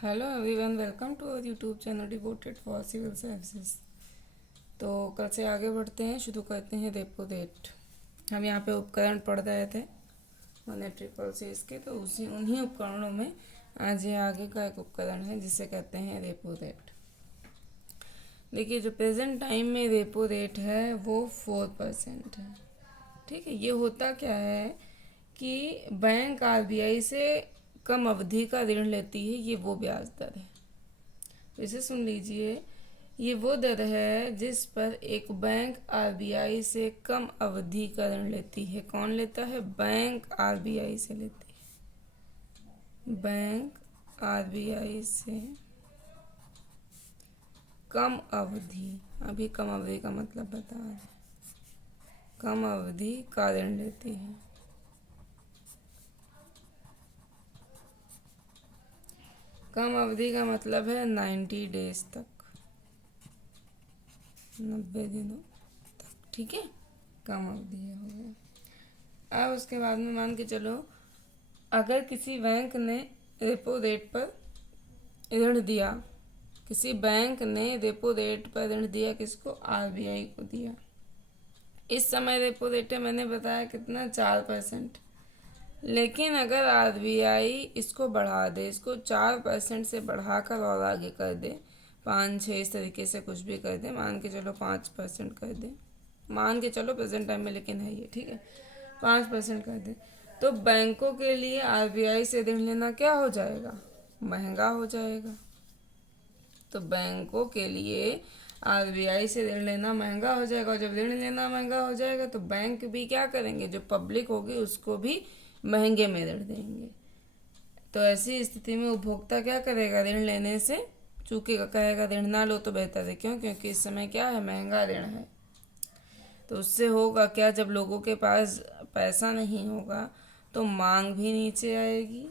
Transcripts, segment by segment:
Hello everyone, welcome to our YouTube channel devoted for civil services. तो कल से आगे बढ़ते हैं, शुरू करते हैं रेपो रेट। हम यहाँ पे उपकरण पढ़ रहे थे मॉनेटरी पॉलिसीज के, तो उसी उन्हीं उपकरणों में आज ये आगे का एक उपकरण है जिसे कहते हैं रेपो रेट। देखिए, जो प्रेजेंट टाइम में रेपो रेट है वो 4% है। ठीक है, ये होता क्या है कि बैंक आरबीआई से कम अवधि का ऋण लेती है, ये वो ब्याज दर है। तो इसे सुन लीजिए, ये वो दर है जिस पर एक बैंक आरबीआई से कम अवधि का ऋण लेती है। कौन लेता है? बैंक आरबीआई से लेती है। बैंक आरबीआई से कम अवधि, अभी कम अवधि का मतलब बता रहे हैं, कम अवधि का ऋण लेती है। कम अवधि का मतलब है 90 डेज तक, 90 दिनों तक। ठीक है, कम अवधि हो गया। अब उसके बाद में मान के चलो, अगर किसी बैंक ने रेपो रेट पर ऋण दिया, किसी बैंक ने रेपो रेट पर ऋण दिया, किसको? आरबीआई को दिया। इस समय रेपो रेट है, मैंने बताया कितना? 4%। लेकिन अगर आरबीआई इसको बढ़ा दे, इसको 4% से बढ़ाकर और आगे कर दे, 5-6 इस तरीके से कुछ भी कर दे, मान के चलो 5% कर दे, मान के चलो प्रेजेंट टाइम में लेकिन है ये, ठीक है, 5% कर दे, तो बैंकों के लिए आरबीआई से ऋण लेना क्या हो जाएगा? महंगा हो जाएगा। तो बैंकों के लिए आरबीआई से ऋण लेना महंगा हो जाएगा, और जब ऋण लेना महंगा हो जाएगा तो बैंक भी क्या करेंगे? जो पब्लिक होगी उसको भी महंगे में ऋण देंगे। तो ऐसी स्थिति में उपभोक्ता क्या करेगा? ऋण लेने से चूकेगा, कहेगा ऋण ना लो तो बेहतर है। क्यों? क्योंकि इस समय क्या है? महंगा ऋण है। तो उससे होगा क्या? जब लोगों के पास पैसा नहीं होगा तो मांग भी नीचे आएगी,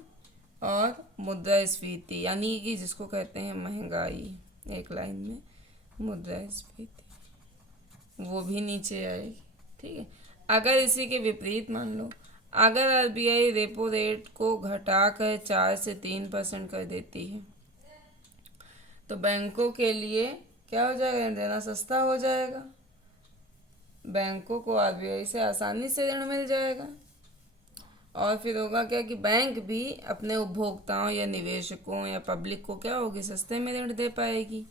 और मुद्रास्फीति यानी कि जिसको कहते हैं महंगाई, एक लाइन में मुद्रास्फीति, वो भी नीचे आएगी। ठीक है, अगर इसी के विपरीत मान लो, अगर आरबीआई रेपो रेट को घटाकर 4 से 3% कर देती है, तो बैंकों के लिए क्या हो जाएगा? ऋण देना सस्ता हो जाएगा। बैंकों को आरबीआई से आसानी से ऋण मिल जाएगा, और फिर होगा क्या कि बैंक भी अपने उपभोक्ताओं या निवेशकों या पब्लिक को क्या होगी? सस्ते में ऋण दे पाएगी।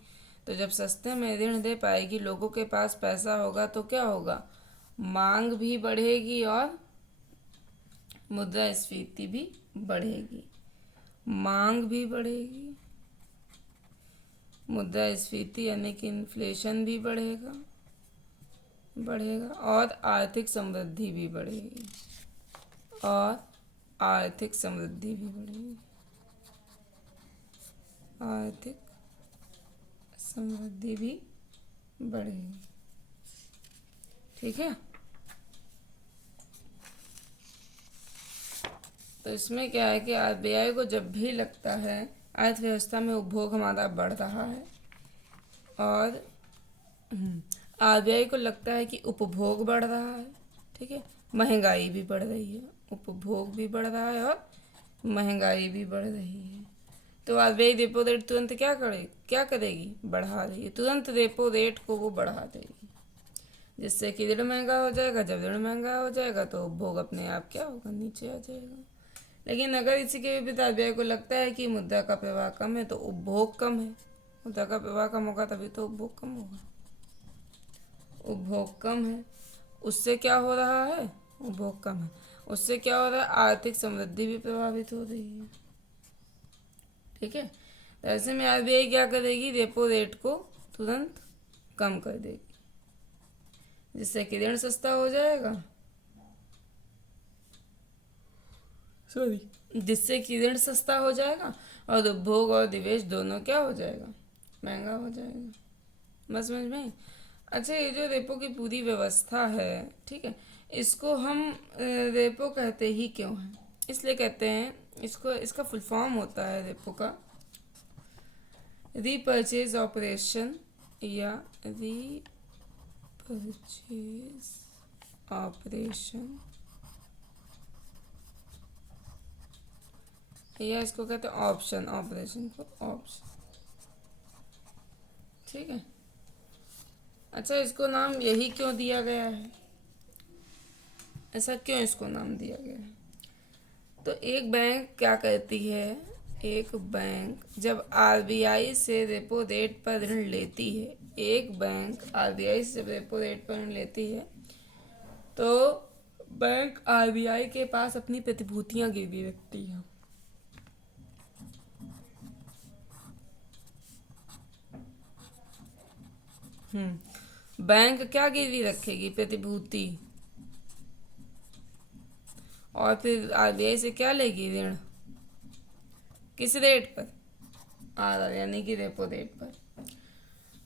तो जब सस्ते में ऋण दे पाएगी, लोगों के पास पैसा होगा, तो क्या होगा? मांग भी बढ़ेगी और मुद्रास्फीति भी बढ़ेगी। मांग भी बढ़ेगी, मुद्रास्फीति यानी कि इन्फ्लेशन भी बढ़ेगा, और आर्थिक समृद्धि भी बढ़ेगी, और आर्थिक समृद्धि भी बढ़ेगी, आर्थिक समृद्धि भी बढ़ेगी। ठीक है, तो इसमें क्या है कि आरबीआई को जब भी लगता है अर्थव्यवस्था में उपभोग हमारा बढ़ रहा है, और आरबीआई को लगता है कि उपभोग बढ़ रहा है, ठीक है, महंगाई भी बढ़ रही है, उपभोग भी बढ़ रहा है और महंगाई भी बढ़ रही है, तो आरबीआई रेपो रेट तुरंत क्या करेगी? बढ़ा देगी। तुरंत रेपो रेट को वो बढ़ा देगी, जिससे कि ऋण महंगा हो जाएगा। जब ऋण महंगा हो जाएगा तो उपभोग अपने आप क्या होगा? नीचे आ जाएगा। लेकिन अगर इसी के विपरीत आरबीआई को लगता है कि मुद्रा का प्रवाह कम है तो उपभोग कम है, मुद्रा का प्रवाह कम होगा तभी तो उपभोग कम होगा। उपभोग कम है, उससे क्या हो रहा है? उपभोग कम है, उससे क्या हो रहा है? आर्थिक समृद्धि भी प्रभावित हो रही है। ठीक है, तो ऐसे में आरबीआई क्या करेगी? रेपो रेट को तुरंत कम कर देगी, जिससे कि ऋण सस्ता हो जाएगा, सॉरी, जिससे कि ऋण सस्ता हो जाएगा, और उपभोग और निवेश दोनों क्या हो जाएगा? महंगा हो जाएगा। बस समझ में? अच्छा, ये जो रेपो की पूरी व्यवस्था है, ठीक है, इसको हम रेपो कहते ही क्यों हैं? इसलिए कहते हैं इसको, इसका फुल फॉर्म होता है रेपो का रीपर्चेज ऑपरेशन, या रीपर्चेज ऑपरेशन या इसको कहते हैं ऑप्शन, ऑपरेशन को ऑप्शन। ठीक है। अच्छा, इसको नाम यही क्यों दिया गया है, ऐसा क्यों इसको नाम दिया गया है? तो एक बैंक क्या करती है, एक बैंक जब आरबीआई से रेपो रेट पर ऋण लेती है, एक बैंक आरबीआई से जब रेपो रेट पर ऋण लेती है, तो बैंक आरबीआई के पास अपनी प्रतिभूतियां गिरवी रखती है। बैंक क्या गिरवी रखेगी, प्रतिभूति, और फिर आरबीआई से क्या लेगी, ऋण, किस रेट पर, आर यानी कि रेपो रेट पर।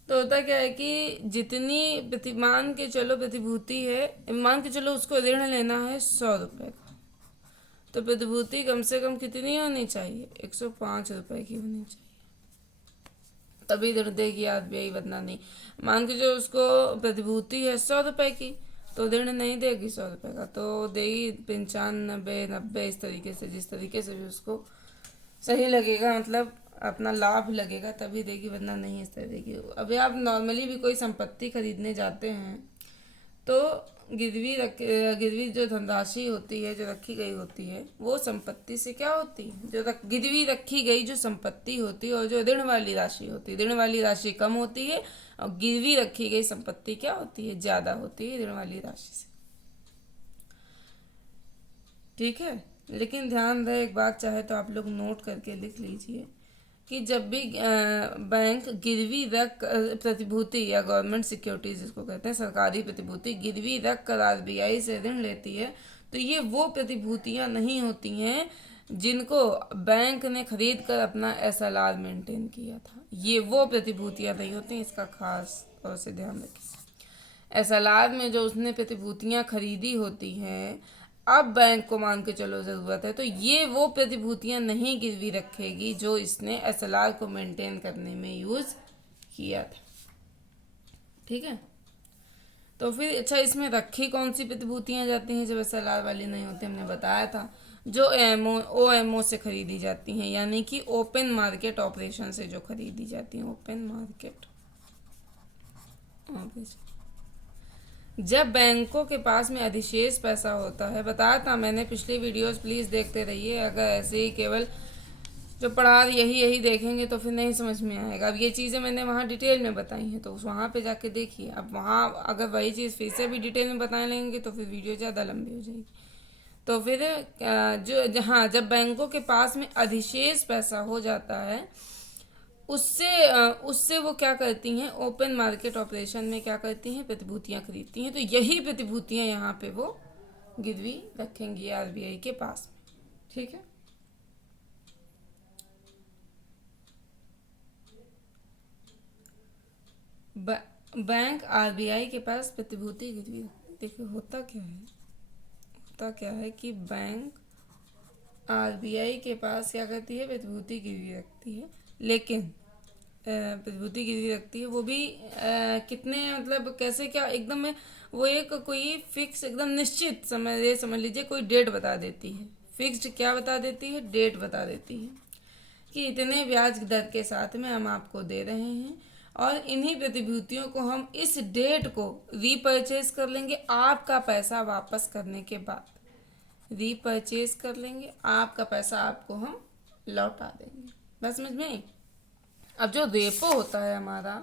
तो होता क्या है कि जितनी मान के चलो प्रतिभूति है, मान के चलो उसको ऋण लेना है 100 रुपए का, तो प्रतिभूति कम से कम कितनी होनी चाहिए, 105 रुपए की होनी चाहिए, तभी ऋण देगी आरबीआई, वरना नहीं। मान के जो उसको प्रतिभूति है 100 रुपए की, तो ऋण नहीं देगी 100 रुपए का, तो देगी 95, 90, इस तरीके से, जिस तरीके से भी उसको सही लगेगा, मतलब अपना लाभ लगेगा तभी देगी, वरना नहीं इस तरह देगी। अभी आप नॉर्मली भी कोई संपत्ति खरीदने जाते हैं तो गिरवी जो धनराशि होती है, जो रखी गई होती है, वो संपत्ति से क्या होती है, जो गिरवी रखी गई जो संपत्ति होती है, और जो ऋण वाली राशि होती है, ऋण वाली राशि कम होती है और गिरवी रखी गई संपत्ति क्या होती है, ज्यादा होती है ऋण वाली राशि से। ठीक है। लेकिन ध्यान रहे एक बात, चाहे तो आप लोग नोट करके लिख लीजिए कि जब भी बैंक गिरवी रख प्रतिभूति या गवर्नमेंट सिक्योरिटीज जिसको कहते हैं, सरकारी प्रतिभूति गिरवी रख कर आरबीआई से ऋण लेती है, तो ये वो प्रतिभूतियां नहीं होती हैं जिनको बैंक ने खरीद कर अपना एसएलआर मेंटेन किया था, ये वो प्रतिभूतियां नहीं होती, इसका खास तौर से ध्यान रखिए। एसएलआर में जो उसने प्रतिभूतियां खरीदी होती हैं, अब बैंक को मान के चलो जरूरत है, तो ये वो प्रतिभूतियां नहीं गिरवी रखेगी जो इसने एसएलआर को मेंटेन करने में यूज किया था। ठीक है। तो फिर अच्छा, इसमें रखी कौन सी प्रतिभूतियां जाती हैं जब एसएलआर वाली नहीं होती, हमने बताया था, जो ओएमओ से खरीदी जाती हैं, यानी कि ओपन मार्केट ऑपरेशन से जो खरीदी जाती हैं, ओपन मार्केट ऑपरेशन। जब बैंकों के पास में अधिशेष पैसा होता है, बताया था मैंने पिछली वीडियोस, प्लीज देखते रहिए, अगर ऐसे ही केवल जो पढ़ा यही यही देखेंगे तो फिर नहीं समझ में आएगा। अब ये चीज़ें मैंने वहाँ डिटेल में बताई हैं, तो वहाँ पे जाके देखिए। अब वहाँ अगर वही चीज़ फिर से भी डिटेल में बताने लेंगे तो फिर वीडियो ज़्यादा लंबी हो जाएगी। तो फिर हाँ, जब बैंकों के पास में अधिशेष पैसा हो जाता है, उससे वो क्या करती हैं, ओपन मार्केट ऑपरेशन में क्या करती हैं, प्रतिभूतियां खरीदती हैं। तो यही प्रतिभूतियां यहाँ पे वो गिरवी रखेंगी आरबीआई के पास में। ठीक है। बैंक आरबीआई के पास प्रतिभूति गिरवी, देखिए होता क्या है कि बैंक आरबीआई के पास क्या करती है, प्रतिभूति गिरवी रखती है, लेकिन प्रतिभूति गिरवी रखती है, वो भी कितने, मतलब कैसे, क्या एकदम में वो एक कोई फिक्स एकदम निश्चित समय, ये समझ लीजिए कोई डेट बता देती है, फिक्स्ड क्या बता देती है, डेट बता देती है कि इतने ब्याज दर के साथ में हम आपको दे रहे हैं, और इन्हीं प्रतिभूतियों को हम इस डेट को रीपरचेज कर लेंगे, आपका पैसा वापस करने के बाद रीपरचेज कर लेंगे, आपका पैसा आपको हम लौटा देंगे। बस समझ में। अब जो रेपो होता है हमारा,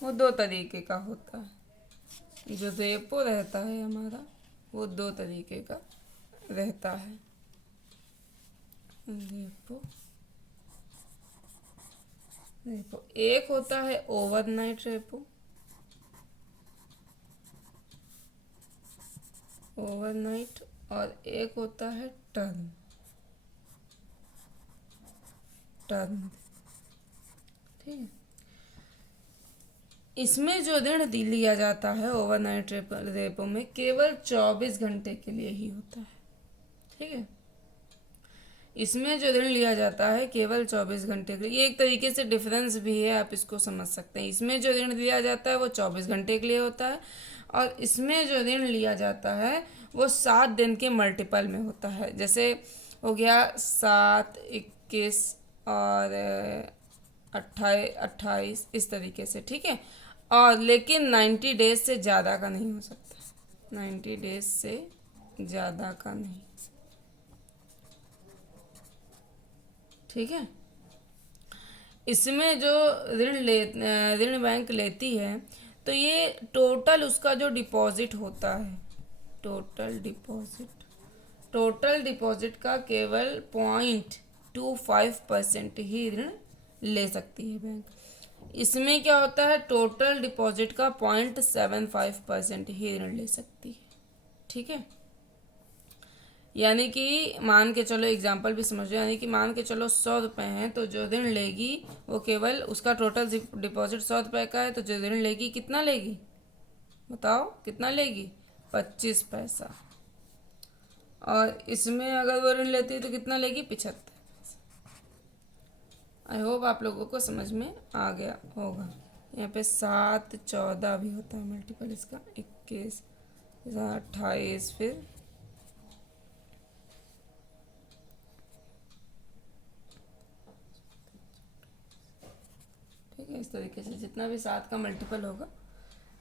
वो 2 तरीके का होता है। जो रेपो रहता है हमारा, वो 2 तरीके का रहता है। रेपो एक होता है ओवरनाइट रेपो, ओवरनाइट, और एक होता है टर्म। ठीक है। इसमें जो ऋण लिया जाता है ओवरनाइट रेपो में, केवल 24 घंटे के लिए ही होता है। ठीक है। इसमें जो ऋण लिया जाता है केवल 24 घंटे के लिए, ये एक तरीके से डिफरेंस भी है, आप इसको समझ सकते हैं। इसमें जो ऋण लिया जाता है वो 24 घंटे के लिए होता है, और इसमें जो ऋण लिया जाता है वो 7 दिन के मल्टीपल में होता है। जैसे हो गया 7, 21 और 28 इस तरीके से, ठीक है। और लेकिन 90 डेज से ज़्यादा का नहीं हो सकता, 90 डेज से ज़्यादा का नहीं, ठीक है। इसमें जो ऋण बैंक लेती है, तो ये टोटल उसका जो डिपॉजिट होता है, टोटल डिपॉजिट का केवल 0.25% ही ऋण ले सकती है बैंक। इसमें क्या होता है, टोटल डिपॉजिट का 0.75% ही ऋण ले सकती है, ठीक है। यानी कि मान के चलो, एग्जाम्पल भी समझ लो, यानी कि मान के चलो 100 रुपये हैं, तो जो ऋण लेगी वो केवल, उसका टोटल डिपॉजिट 100 रुपये का है, तो जो ऋण लेगी कितना लेगी, बताओ कितना लेगी, 25 पैसा। और इसमें अगर वो ऋण लेती है तो कितना लेगी, 75। आई होप आप लोगों को समझ में आ गया होगा। यहाँ पे 7, 14 भी होता है मल्टीपल इसका, 21, 28, फिर ठीक है। इस तरीके से जितना भी 7 का मल्टीपल होगा,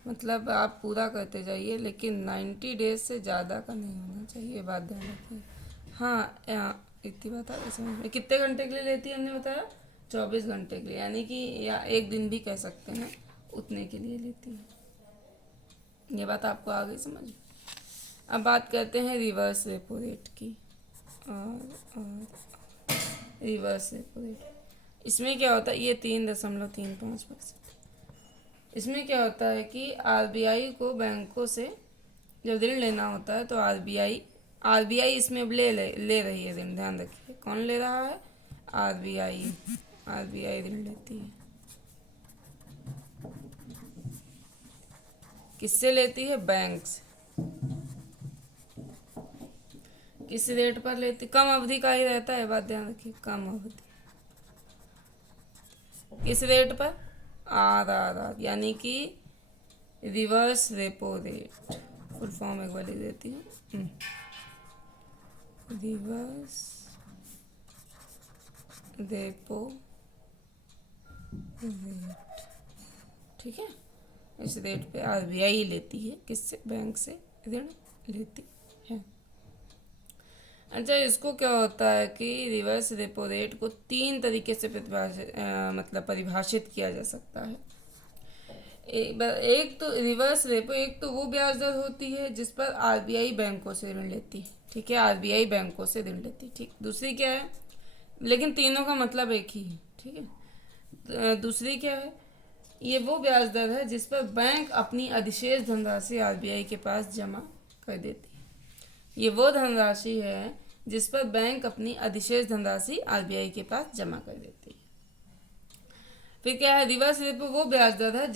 मतलब आप पूरा करते जाइए, लेकिन 90 डेज से ज़्यादा का नहीं होना चाहिए, बात ध्यान रखिए। हाँ, यहाँ इतनी बात आ गई समझ में। कितने घंटे के लिए लेती है, हमने बताया 24 घंटे के लिए, यानी कि या एक दिन भी कह सकते हैं, उतने के लिए लेती है। ये बात आपको आ गई समझ में। अब बात करते हैं रिवर्स रेपो रेट की। और रिवर्स रेपो रेट, इसमें क्या होता है, ये 3.35%। इसमें क्या होता है कि आरबीआई को बैंकों से जब ऋण लेना होता है, तो आरबीआई इसमें अब ले रही है ऋण, ध्यान रखिए। कौन ले रहा है, आरबीआई ऋण लेती है। किससे लेती है, बैंक से। किस रेट पर लेती, कम अवधि का ही रहता है, बात ध्यान रखिए, कम अवधि। किस रेट पर, आर, यानी कि reverse repo rate. Full form एक बार लिख देती हूँ, रिवर्स रेपो रेट, ठीक है। इस रेट पे आरबीआई लेती है, किससे, बैंक से ऋण लेती है। अच्छा, इसको क्या होता है कि रिवर्स रेपो रेट को 3 तरीके से परिभाषित किया जा सकता है। एक तो रिवर्स रेपो, एक तो वो ब्याज दर होती है जिस पर आरबीआई बैंकों से ऋण लेती है, ठीक है, आरबीआई बैंकों से ऋण लेती है, ठीक। दूसरी क्या है, लेकिन तीनों का मतलब एक ही है, ठीक है। दूसरी क्या है, ये वो ब्याज दर है जिस पर बैंक अपनी अधिशेष धनराशि आरबीआई के पास जमा कर देती है। ये वो धनराशि है जिस पर बैंक अपनी अधिशेष धनराशि आरबीआई के पास जमा कर देती है। फिर क्या है, रिवर्स रेपो वो ब्याज दर है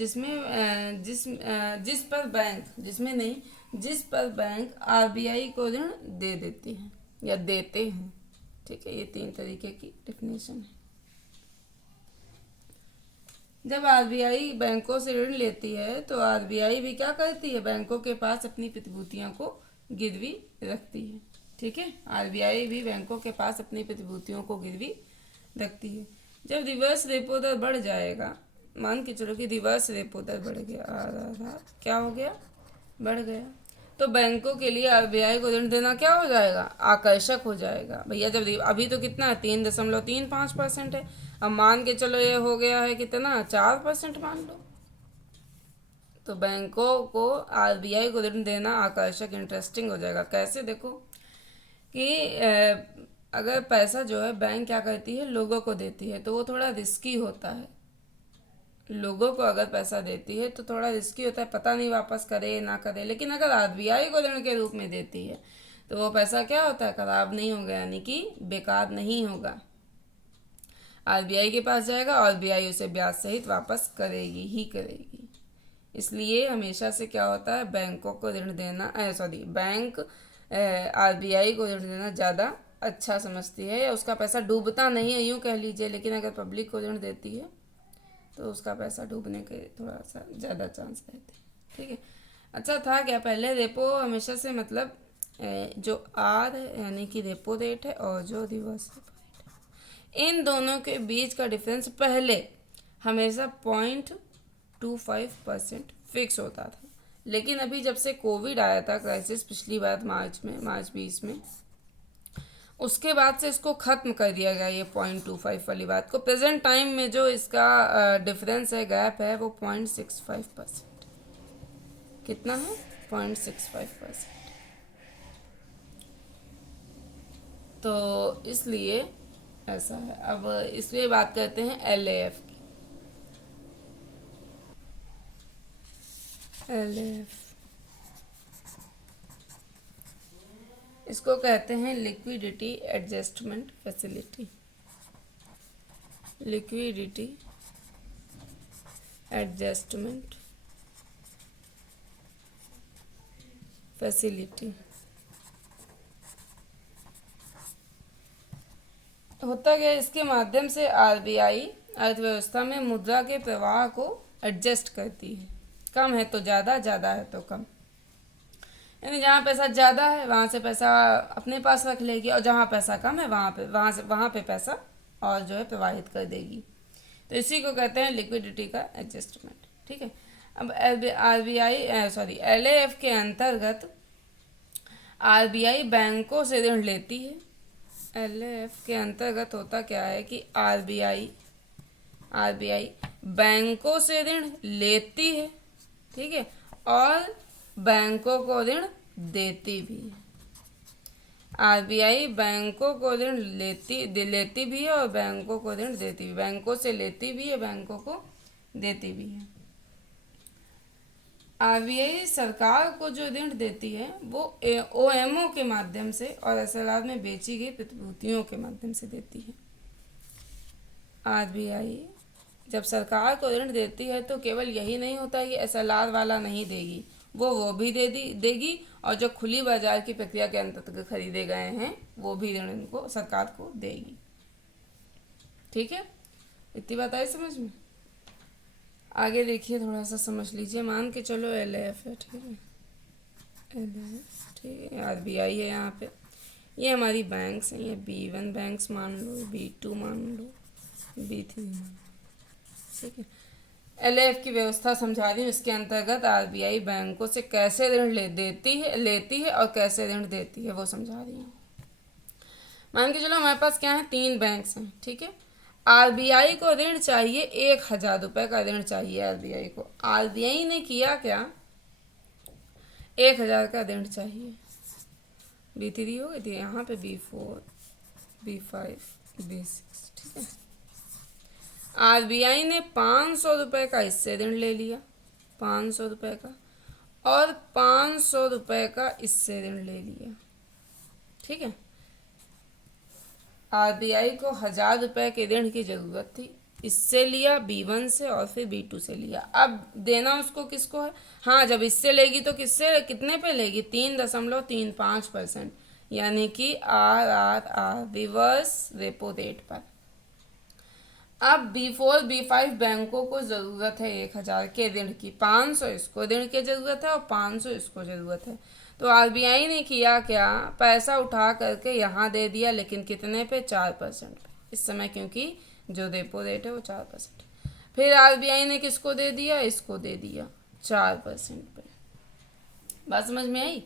जिस पर बैंक आरबीआई को ऋण दे देती है या देते हैं, ठीक है। ये 3 तरीके की डेफिनेशन है। जब आरबीआई बैंकों से ऋण लेती है, तो आरबीआई भी क्या करती है, बैंकों के पास अपनी प्रतिभूतियों को गिरवी रखती है, ठीक है। आरबीआई भी बैंकों के पास अपनी प्रतिभूतियों को गिरवी रखती है। जब रिवर्स रेपो दर बढ़ जाएगा, मान के चलो कि रिवर्स रेपो दर बढ़ गया, क्या हो गया, बढ़ गया, तो बैंकों के लिए आरबीआई को ऋण देना क्या हो जाएगा, आकर्षक हो जाएगा। भैया जब अभी तो कितना है, 3.35% है, अब मान के चलो ये हो गया है कितना, 4% मान लो, तो बैंकों को आरबीआई को ऋण देना आकर्षक, इंटरेस्टिंग हो जाएगा। कैसे, देखो कि अगर पैसा जो है बैंक क्या करती है, लोगों को देती है, तो वो थोड़ा रिस्की होता है। लोगों को अगर पैसा देती है तो थोड़ा रिस्की होता है, पता नहीं वापस करे ना करे। लेकिन अगर आरबीआई को ऋण के रूप में देती है, तो वो पैसा क्या होता है, खराब नहीं होगा, यानी कि बेकार नहीं होगा, आरबीआई के पास जाएगा, आरबीआई उसे ब्याज सहित वापस करेगी ही करेगी। इसलिए हमेशा से क्या होता है, बैंकों को ऋण देना, बैंक आरबीआई को ऋण देना ज़्यादा अच्छा समझती है, या उसका पैसा डूबता नहीं है यूँ कह लीजिए। लेकिन अगर पब्लिक को ऋण देती है तो उसका पैसा डूबने के थोड़ा सा ज़्यादा चांस रहते हैं, ठीक है। अच्छा, था क्या पहले, रेपो हमेशा से मतलब जो आर है, यानी कि रेपो रेट है, और जो रिवर्स रेपो रेट है, इन दोनों के बीच का डिफरेंस पहले हमेशा 0.25% फिक्स होता था, लेकिन अभी जब से कोविड आया था क्राइसिस पिछली बार मार्च 20 में, उसके बाद से इसको ख़त्म कर दिया गया ये 0.25 वाली बात को। प्रेजेंट टाइम में जो इसका डिफरेंस है, गैप है, वो 0.65%। कितना है? 0.65%। तो इसलिए ऐसा है। अब इसलिए बात करते हैं LAF की। LAF इसको कहते हैं liquidity adjustment facility. Liquidity adjustment facility होता क्या है? इसके माध्यम से RBI अर्थव्यवस्था में मुद्रा के प्रवाह को एडजस्ट करती है। कम है तो ज़्यादा, ज़्यादा है तो कम। यानी जहाँ पैसा ज़्यादा है वहाँ से पैसा अपने पास रख लेगी, और जहाँ पैसा कम है वहाँ पे पैसा और जो है प्रवाहित कर देगी। तो इसी को कहते हैं लिक्विडिटी का एडजस्टमेंट। ठीक है। अब LAF के अंतर्गत RBI बैंकों से ऋण लेती है। LAF के अंतर्गत होता क्या है कि RBI बैंकों से ऋण लेती है, ठीक है, और बैंकों को ऋण देती भी है। RBI बैंकों को ऋण लेती भी है और बैंकों को ऋण देती भी, बैंकों से लेती भी है, बैंकों को देती भी है। RBI सरकार को जो ऋण देती है वो OMO के माध्यम से और SLR में बेची गई प्रतिभूतियों के माध्यम से देती है। RBI जब सरकार को ऋण देती है तो केवल यही नहीं होता कि SLR वाला नहीं देगी, वो भी देगी, और जो खुली बाजार की प्रक्रिया के अंतर्गत खरीदे गए हैं वो भी ऋण इनको सरकार को देगी। ठीक है, इतनी बात आई समझ में? आगे देखिए, थोड़ा सा समझ लीजिए। मान के चलो LAF है, ठीक है, LAF, ठीक है, RBI है यहाँ पे, ये हमारी बैंक्स हैं, ये B1 बैंक्स मान लो, B2 मान लो, B3 मान लो, ठीक है। LAF की व्यवस्था समझा रही हूँ। इसके अंतर्गत RBI बैंकों से कैसे ऋण लेती है और कैसे ऋण देती है वो समझा रही हूँ। मान के चलो हमारे पास क्या है, 3 बैंक्स हैं, ठीक है। RBI को ऋण चाहिए, 1,000 रुपए का ऋण चाहिए RBI को। RBI ने किया क्या, 1,000 का ऋण चाहिए। B3 हो गई थी, यहाँ पे B4, B5, B6, ठीक है। RBI ने 500 रुपए का इससे ऋण ले लिया, 500 रुपए का, और 500 रुपए का इससे ऋण ले लिया, ठीक है। RBI को 1,000 रुपए के ऋण की जरूरत थी, इससे लिया B1 से और फिर B2 से लिया। अब देना उसको किसको है? हाँ, जब इससे लेगी तो कितने पे लेगी? 3.35%, यानी कि RRR, रिवर्स रेपो रेट पर। अब B4 B5 बैंकों को जरूरत है 1,000 के ऋण की, 500 इसको ऋण की जरूरत है और 500 इसको जरूरत है। तो RBI ने किया क्या, पैसा उठा करके यहाँ दे दिया, लेकिन कितने पे? 4% पे इस समय, क्योंकि जो रेपो रेट है वो 4%। फिर RBI ने किसको दे दिया? इसको दे दिया 4% पे। बात समझ में आई?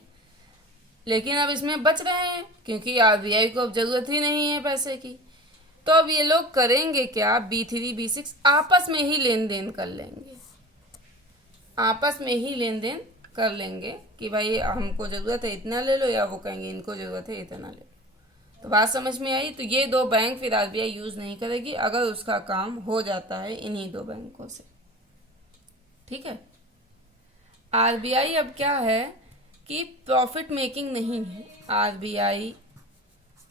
लेकिन अब इसमें बच रहे हैं क्योंकि RBI को अब जरूरत ही नहीं है पैसे की। तो अब ये लोग करेंगे क्या, B3 B6 आपस में ही लेन देन कर लेंगे, आपस में ही लेन देन कर लेंगे कि भाई हमको ज़रूरत है इतना ले लो, या वो कहेंगे इनको ज़रूरत है इतना ले लो। तो बात समझ में आई? तो ये 2 बैंक फिर RBI यूज़ नहीं करेगी अगर उसका काम हो जाता है इन्हीं 2 बैंकों से, ठीक है। RBI अब क्या है कि प्रॉफिट मेकिंग नहीं है, RBI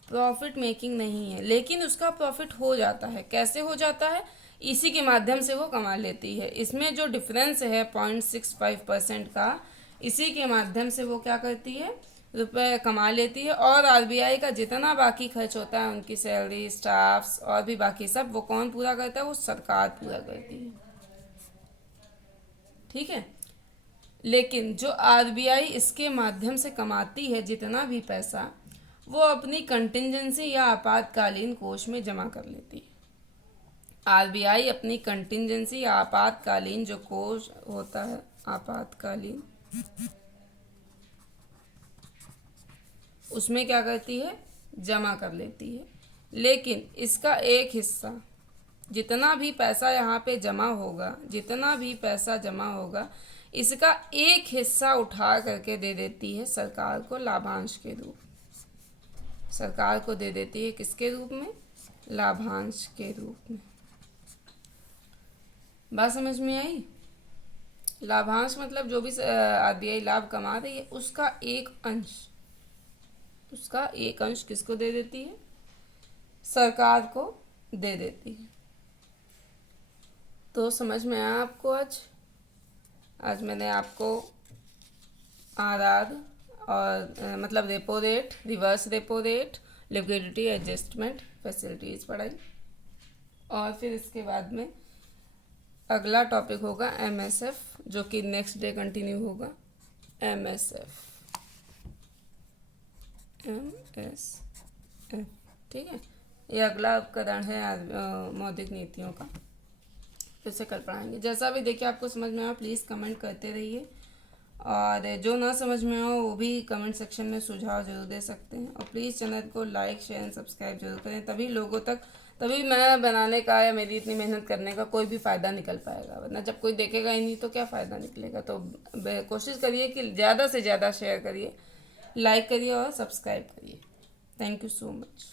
प्रॉफिट मेकिंग नहीं है, लेकिन उसका प्रॉफिट हो जाता है। कैसे हो जाता है? इसी के माध्यम से वो कमा लेती है। इसमें जो डिफरेंस है 0.65% का, इसी के माध्यम से वो क्या करती है, रुपए कमा लेती है। और RBI का जितना बाकी खर्च होता है, उनकी सैलरी, स्टाफ्स और भी बाकी सब, वो कौन पूरा करता है? वो सरकार पूरा करती है, ठीक है। लेकिन जो RBI इसके माध्यम से कमाती है जितना भी पैसा, वो अपनी कंटिंजेंसी या आपातकालीन कोष में जमा कर लेती है। आरबीआई अपनी कंटिंजेंसी या आपातकालीन जो कोष होता है, आपातकालीन, उसमें क्या करती है, जमा कर लेती है। लेकिन इसका एक हिस्सा, जितना भी पैसा यहाँ पे जमा होगा, जितना भी पैसा जमा होगा, इसका एक हिस्सा उठा करके दे देती है सरकार को लाभांश के रूप में। सरकार को दे देती है किसके रूप में, लाभांश के रूप में। बात समझ में आई? लाभांश मतलब जो भी आरबीआई लाभ कमा रही है उसका एक अंश, उसका एक अंश किसको दे देती है, सरकार को दे देती है। तो समझ में आया आपको? आज मैंने आपको आरआर और मतलब repo rate, reverse repo rate, liquidity adjustment facilities पढ़ाई। और फिर इसके बाद में अगला टॉपिक होगा एमएसएफ, जो कि नेक्स्ट डे कंटिन्यू होगा। एमएसएफ, ठीक है, ये अगला उपकरण है मौद्रिक नीतियों का। फिर से कल पढ़ाएंगे। जैसा भी देखिए आपको समझ में आया प्लीज़ कमेंट करते रहिए, और जो ना समझ में हो वो भी कमेंट सेक्शन में सुझाव जरूर दे सकते हैं। और प्लीज़ चैनल को लाइक शेयर एंड सब्सक्राइब जरूर करें, तभी लोगों तक, तभी मैं बनाने का या मेरी इतनी मेहनत करने का कोई भी फ़ायदा निकल पाएगा। वरना जब कोई देखेगा ही नहीं तो क्या फ़ायदा निकलेगा। तो कोशिश करिए कि ज़्यादा से ज़्यादा शेयर करिए, लाइक करिए और सब्सक्राइब करिए। Thank you so much.